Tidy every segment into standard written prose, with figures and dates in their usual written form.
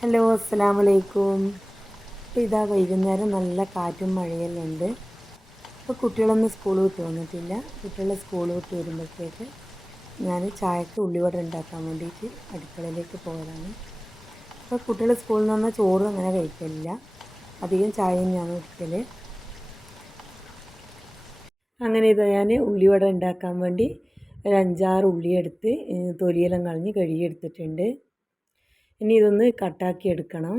Hello, അസ്സലാമു അലൈക്കും. അപ്പോൾ ഇതാ വൈകുന്നേരം നല്ല കാറ്റും മഴയെല്ലാം ഉണ്ട്. അപ്പോൾ കുട്ടികളൊന്നും സ്കൂൾ വിട്ട് വന്നിട്ടില്ല. കുട്ടികൾ സ്കൂൾ വിട്ട് വരുമ്പോഴത്തേക്ക് ഞാൻ ചായക്ക് ഉള്ളിവട ഉണ്ടാക്കാൻ വേണ്ടിയിട്ട് അടുക്കളയിലേക്ക് പോകലാണ്. അപ്പോൾ കുട്ടികൾ സ്കൂളിൽ നിന്ന് വന്നാൽ ചോറ് അങ്ങനെ കഴിക്കലില്ല, അധികം ചായ തന്നെയാണ് കുടിക്കൽ. അങ്ങനെ ഇതാ ഞാൻ ഉള്ളിവട ഉണ്ടാക്കാൻ വേണ്ടി ഒരു 5-6 ഉള്ളി എടുത്ത് തൊലിയെല്ലാം കളഞ്ഞ് കഴുകിയെടുത്തിട്ടുണ്ട്. ഇനി ഇതൊന്ന് കട്ടാക്കി എടുക്കണം.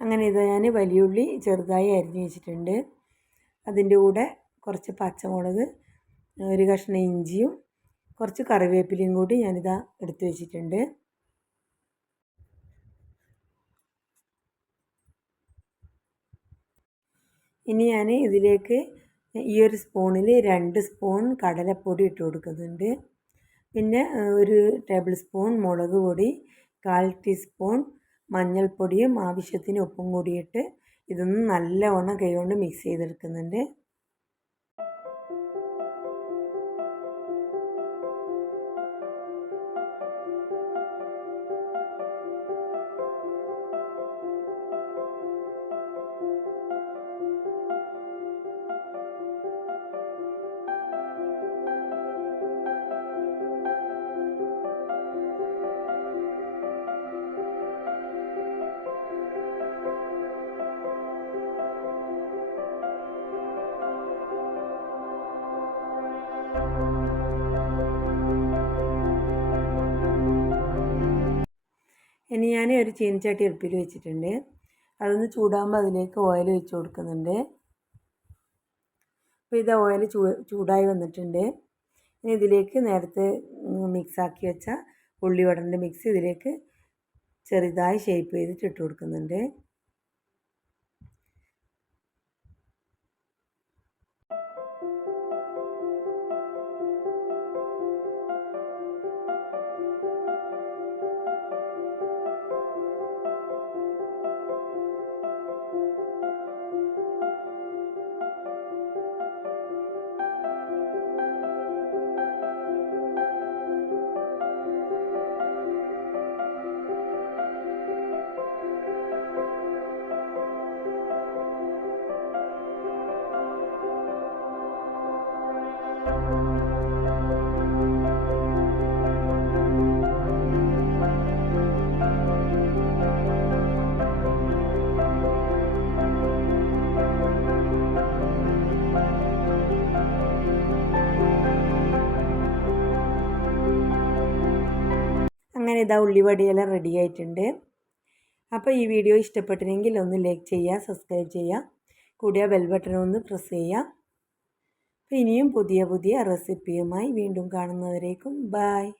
അങ്ങനെ ഇത് ഞാൻ വലിയുള്ളി ചെറുതായി അരിഞ്ഞ് വെച്ചിട്ടുണ്ട്. അതിൻ്റെ കൂടെ കുറച്ച് പച്ചമുളക്, ഒരു കഷ്ണം ഇഞ്ചിയും കുറച്ച് കറിവേപ്പിലയും കൂടി ഞാനിതാ എടുത്ത് വെച്ചിട്ടുണ്ട്. ഇനി ഞാൻ ഇതിലേക്ക് ഈ ഒരു സ്പൂണിൽ 2 സ്പൂൺ കടലപ്പൊടി ഇട്ട് കൊടുക്കുന്നുണ്ട്. പിന്നെ ഒരു ടേബിൾ സ്പൂൺ മുളക് പൊടി, 1/4 ടീസ്പൂൺ മഞ്ഞൾപ്പൊടിയും ആവശ്യത്തിന് ഉപ്പും കൂടിയിട്ട് ഇതൊന്ന് നല്ലവണ്ണം കൈകൊണ്ട് മിക്സ് ചെയ്തെടുക്കുന്നുണ്ട്. ഇനി ഞാൻ ഒരു ചീനച്ചട്ടി അടുപ്പിൽ വെച്ചിട്ടുണ്ട്. അതൊന്ന് ചൂടാകുമ്പോൾ അതിലേക്ക് ഓയിൽ ഒഴിച്ച് കൊടുക്കുന്നുണ്ട്. അപ്പോൾ ഇത് ഓയിൽ ചൂടായി വന്നിട്ടുണ്ട്. ഇനി ഇതിലേക്ക് നേരത്തെ മിക്സാക്കി വെച്ച ഉള്ളിവടൻ്റെ മിക്സ് ഇതിലേക്ക് ചെറുതായി ഷേപ്പ് ചെയ്തിട്ട് ഇട്ട് കൊടുക്കുന്നുണ്ട്. അങ്ങനെ ഇതാ ഉള്ളിവടയെല്ലാം റെഡി ആയിട്ടുണ്ട്. അപ്പോൾ ഈ വീഡിയോ ഇഷ്ടപ്പെട്ടില്ലെങ്കിൽ ഒന്ന് ലൈക്ക് ചെയ്യുക, സബ്സ്ക്രൈബ് ചെയ്യുക, കൂടിയ ബെൽ ബട്ടൺ ഒന്ന് പ്രസ് ചെയ്യുക. അപ്പോൾ ഇനിയും പുതിയ പുതിയ റെസിപ്പിയുമായി വീണ്ടും കാണുന്നവരേക്കും ബായ്.